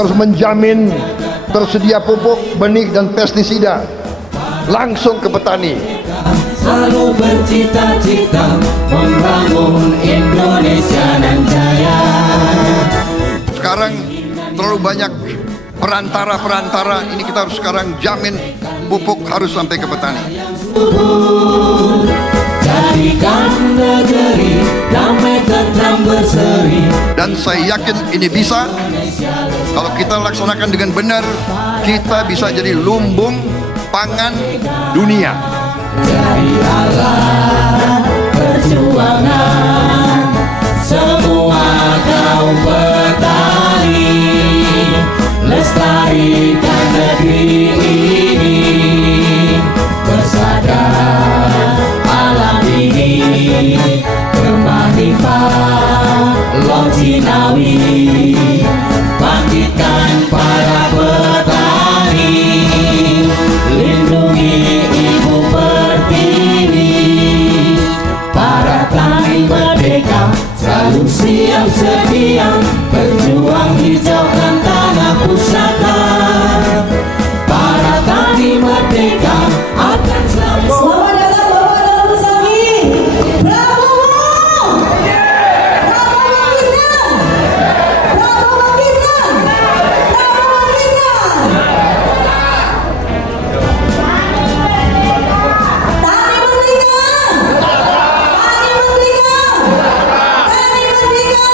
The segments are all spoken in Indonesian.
kita harus menjamin tersedia pupuk, benih dan pestisida langsung ke petani. Selalu bercita-cita membangun Indonesia nan jaya. Sekarang terlalu banyak perantara-perantara, ini kita harus sekarang jamin pupuk harus sampai ke petani. Jadikan negeri damai tentram berseri. Dan saya yakin ini bisa. Kalau kita laksanakan dengan benar, kita bisa jadi lumbung pangan dunia. Dari Allah perjuangan semua kaum petani, lestarikan negeri ini, bersadar alam ini kembang limpah Lojinawi, bangkitkan para petani, lindungi ibu pertiwi, para tani merdeka selalu siap sedia berjuang hijaukan tanah pusaka. Para tani merdeka akan selalu. Selamat datang Bapak Dalam Sami. Prabowo. Prabowo bangkitkan. Prabowo bangkitkan. Prabowo bangkitkan. Tani merdeka. Tani merdeka. Tani merdeka.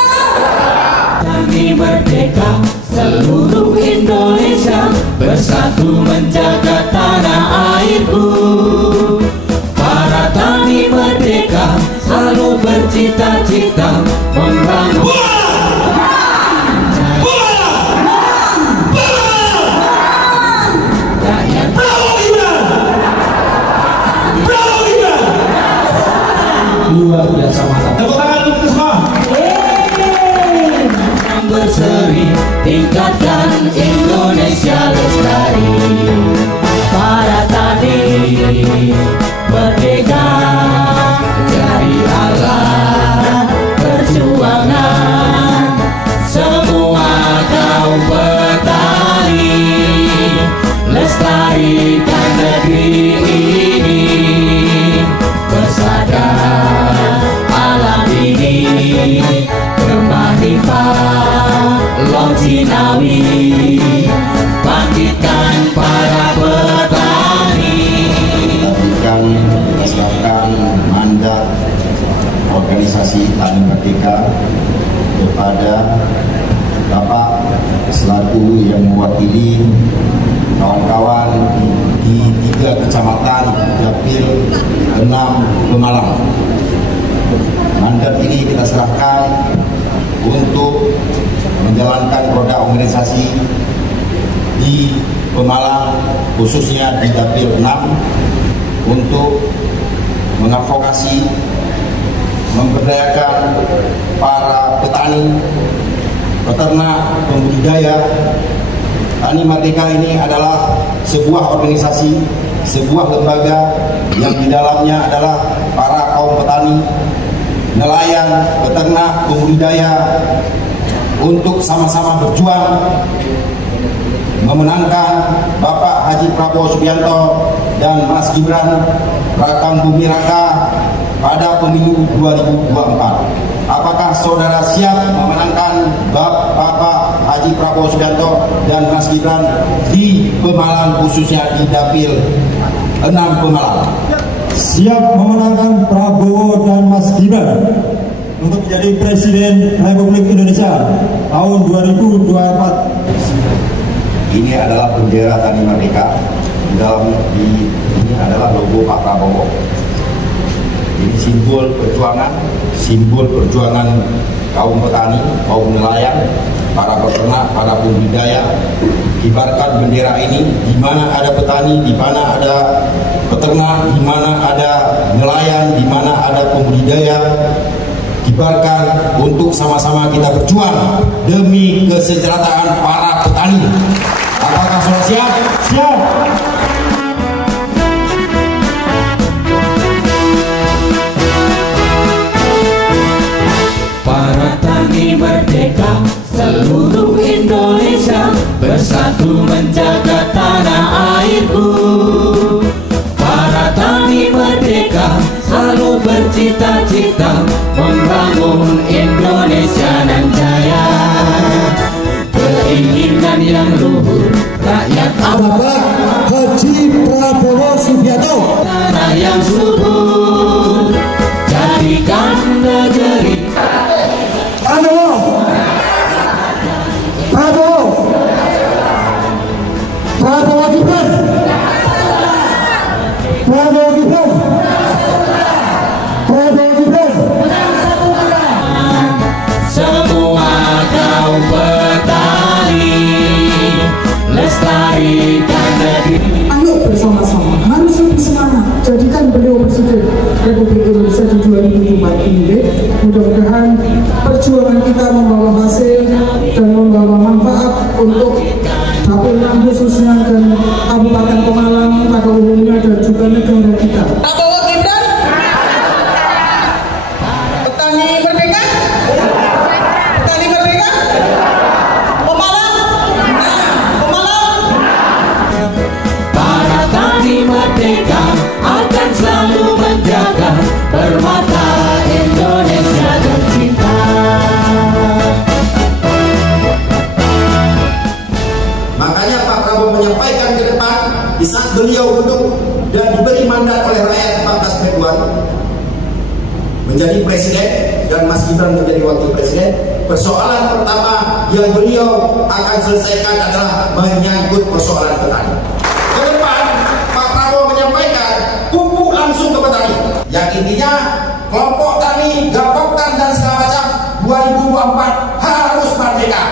Tani merdeka seluruh Indonesia bersatu menjaga tanah airku. Para tani merdeka selalu bercita-cita membangun rakyat luar biasa mantap. Tepuk tangan untuk semua. Berseri, tingkatkan Indonesia lestari. Para tani merdeka dari Allah perjuangan semua kaum petani, lestarikan negeri ini, bersadar alam ini kembang limpah Lojinawi, bangkitkan para petani. Kita serahkan mandat organisasi Tani Merdeka kepada Bapak selaku yang mewakili kawan-kawan di 3 kecamatan Dapil 6 Pemalang. Mandat ini kita serahkan untuk menjalankan roda organisasi di Pemalang, khususnya di Dapil 6, untuk mengadvokasi, memberdayakan para petani, peternak, pembudidaya. Tani Merdeka ini adalah sebuah organisasi, sebuah lembaga yang di dalamnya adalah para kaum petani, nelayan, peternak, pembudidaya, untuk sama-sama berjuang memenangkan Bapak Haji Prabowo Subianto dan Mas Gibran Rakam Bumi Raka pada pemilu 2024. Apakah saudara siap memenangkan Bapak Haji Prabowo Subianto dan Mas Gibran di Pemalang, khususnya di Dapil 6 Pemalang? Siap memenangkan Prabowo dan Mas Gibran untuk menjadi Presiden Republik Indonesia tahun 2024. Ini adalah bendera Tani Merdeka. Ini adalah logo Pak Prabowo. Ini simbol perjuangan kaum petani, kaum nelayan, para peternak, para pembudidaya. Kibarkan bendera ini di mana ada petani, di mana ada peternak, di mana ada nelayan, di mana ada pembudidaya. Kibarkan untuk sama-sama kita berjuang demi kesejahteraan para petani. Apakah sudah siap? Siap. Para tani merdeka seluruh Indonesia Indonesia, bersatu menjaga tanah airku. Para tani merdeka selalu bercita-cita membangun Indonesia nan jaya. Keinginan yang luhur rakyat Bapak Haji Prabowo Subianto. tanah yang subur, jadikan negeri Prabowo, Prabowo, Prabowo Gibran, Prabowo Gibran, Prabowo Gibran. semua kaum petani, lestarikan negeri. Ayo bersama-sama, harus lebih semangat. Jadikan beliau Presiden Republik Indonesia di 2024 ini. Mudah-mudahan perjuangan kita membawa hasil dan membawa manfaat untuk dapur umum khususnya dan Kabupaten Pemalang pada umumnya dan juga negara kita. Prabowo Gibran, petani merdeka, petani merdeka, Pemalang, Pemalang. Para tani merdeka akan selalu menjaga permata Indonesia tercinta. Makanya Pak Prabowo menyampaikan ke depan di saat beliau duduk dan diberi mandat oleh rakyat 14 Februari menjadi presiden dan Mas Gibran menjadi wakil presiden. Persoalan pertama yang beliau akan selesaikan adalah menyangkut persoalan petani. Ke depan Pak Prabowo menyampaikan pupuk langsung ke petani, yang intinya kelompok tani, gaboktan dan segala macam 2024 harus merdeka.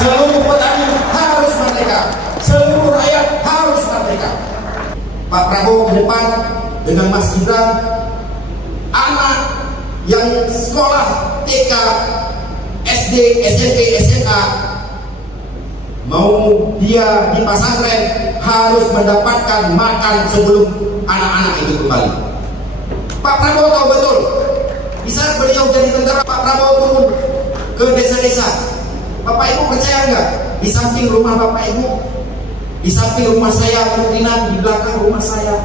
Seluruh petani harus merdeka, seluruh rakyat harus merdeka. Pak Prabowo ke depan dengan Mas Gibran, anak yang sekolah TK, SD, SMP, SMA, mau dia di pesantren harus mendapatkan makan sebelum anak-anak itu kembali. Pak Prabowo tahu betul, di saat beliau jadi tentara, Pak Prabowo turun ke desa-desa. Bapak Ibu percaya nggak? Di samping rumah Bapak Ibu, di samping rumah saya, kemungkinan di belakang rumah saya,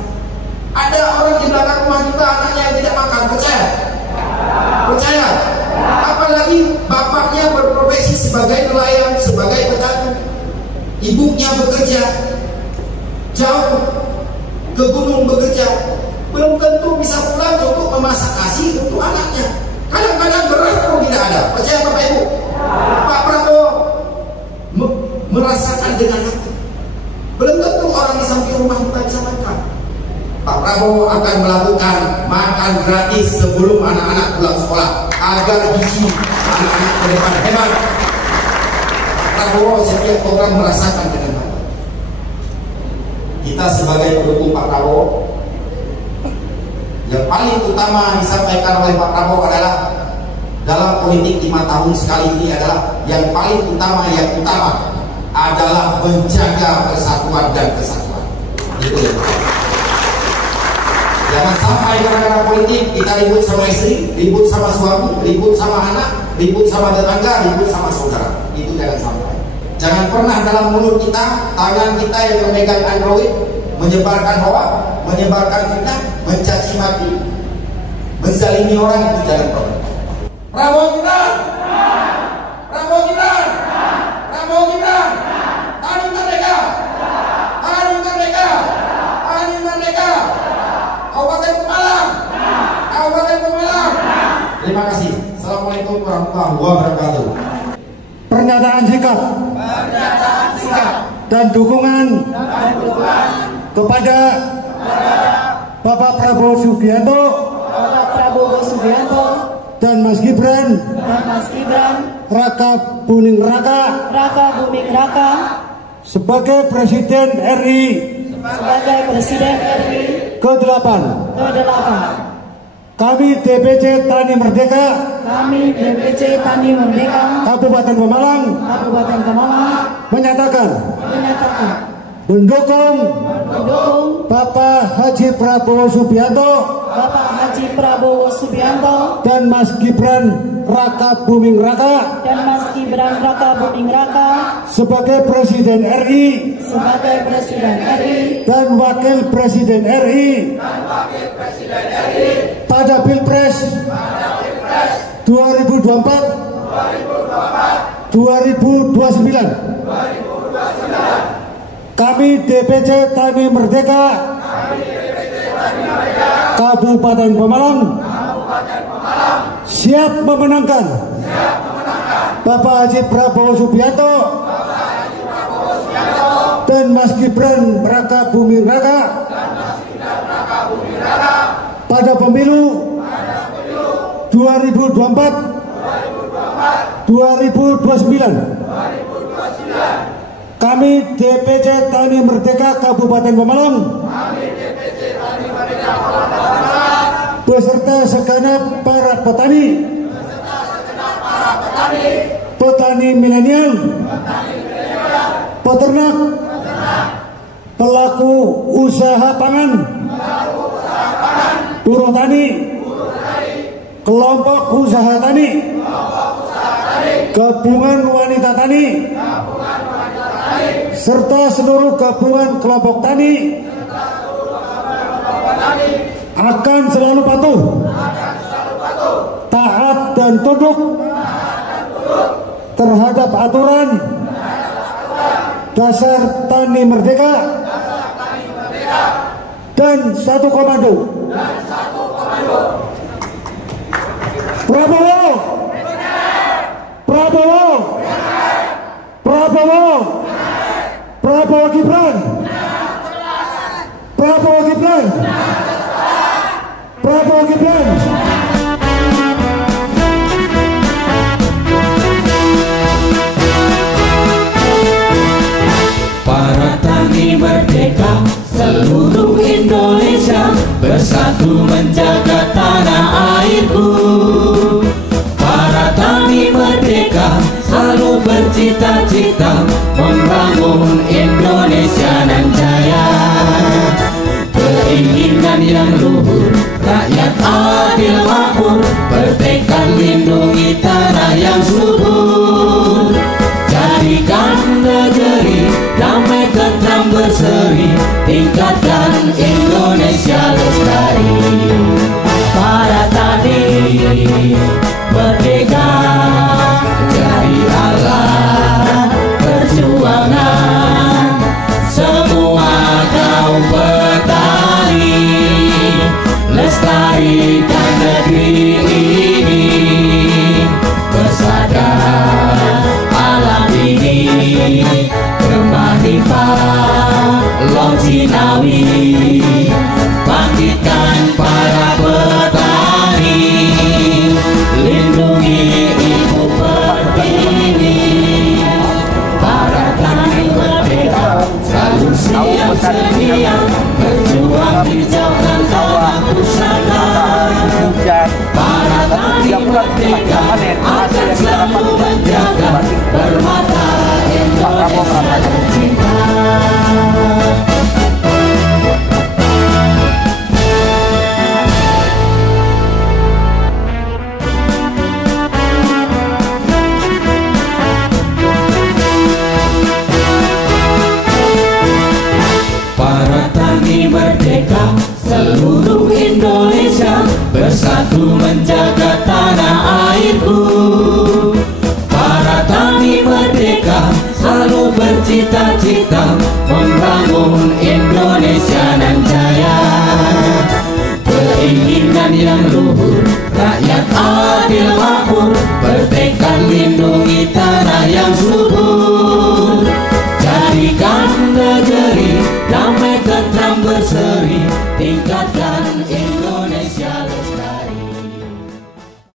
ada orang di belakang rumah kita anaknya yang tidak makan. Percaya? Percaya? Apalagi bapaknya berprofesi sebagai nelayan, sebagai petani, ibunya bekerja jauh ke gunung bekerja, belum tentu bisa pulang untuk memasak nasi untuk anaknya. Kadang-kadang beras pun tidak ada. Percaya Bapak Ibu? Pak Prabowo merasakan dengan hati. Belum tentu orang di samping rumah kita bisa makan. Pak Prabowo akan melakukan makan gratis sebelum anak-anak pulang sekolah agar gizi anak-anak ke depan hebat. Pak Prabowo setiap orang merasakan dengan hati. Kita sebagai pendukung Pak Prabowo, yang paling utama disampaikan oleh Pak Prabowo adalah dalam politik 5 tahun sekali ini adalah yang paling utama adalah menjaga persatuan dan kesatuan. Itu ya. Jangan sampai gara-gara politik kita ribut sama istri, ribut sama suami, ribut sama anak, ribut sama tetangga, ribut sama saudara. Itu jangan sampai. Jangan pernah dalam mulut kita, tangan kita yang memegang Android menyebarkan hoak, menyebarkan fitnah, mencaci maki, menzalimi orang, itu jangan pernah. Prabowo Gibran, Prabowo Gibran, Prabowo Gibran, Tani Merdeka, Tani Merdeka, Tani Merdeka, Kabupaten Pemalang, Kabupaten Pemalang. Terima kasih. Assalamualaikum warahmatullahi wabarakatuh. Pernyataan sikap dan dukungan kepada Bapak Prabowo Subianto dan Mas Gibran Raka Buming Raka sebagai Presiden RI ke-8. Kami DPC Tani Merdeka Kabupaten Pemalang menyatakan mendukung Bapak Haji Prabowo Subianto dan Mas Gibran Raka Buming Raka Gibran Raka Buming Raka sebagai Presiden RI dan Wakil Presiden RI pada Pilpres 2024-2029. Kami DPC Tani Merdeka Kabupaten Pemalang siap memenangkan Bapak Haji Prabowo Subianto dan Mas Gibran Raka Buming Raka pada pemilu 2024-2029. Kami DPC Tani Merdeka Kabupaten Pemalang beserta segenap para petani milenial, peternak, pelaku usaha pangan, buruh tani, kelompok usaha tani, gabungan wanita tani, serta seluruh gabungan kelompok tani akan selalu patuh, taat dan tunduk terhadap aturan dasar Tani Merdeka dan satu komando. Prabowo, Prabowo, Prabowo, Prabowo Gibran, Prabowo Gibran, Prabowo Gibran. Para tani merdeka seluruh Indonesia bersatu menjaga tanah airku. Para tani merdeka selalu bercita-cita membangun Indonesia nan jaya. Keinginan yang luhur, rakyat adil makmur, bertekad lindungi tanah yang subur. Jadikan negeri damai tentram berseri, tingkatkan Indonesia lestari. Para tani merdeka jadi alat perjuangan semua kaum petani, lestarikan negeri ini, bersadar alam ini remah limpah Laut Cinawi, bangkitkan para petani, lindungi ibu pertiwi. Para tani merdeka selalu siap sedia berjuang hijaukan tanah pusaka. Para tani merdeka akan selalu menjaga permata Indonesia tercinta. Para tani merdeka seluruh Indonesia bersatu menjaga tanah airku. Para tani merdeka selalu bercita-cita membangun Indonesia nan jaya. Keinginan yang luhur, rakyat adil makmur, bertekad lindungi tanah yang subur.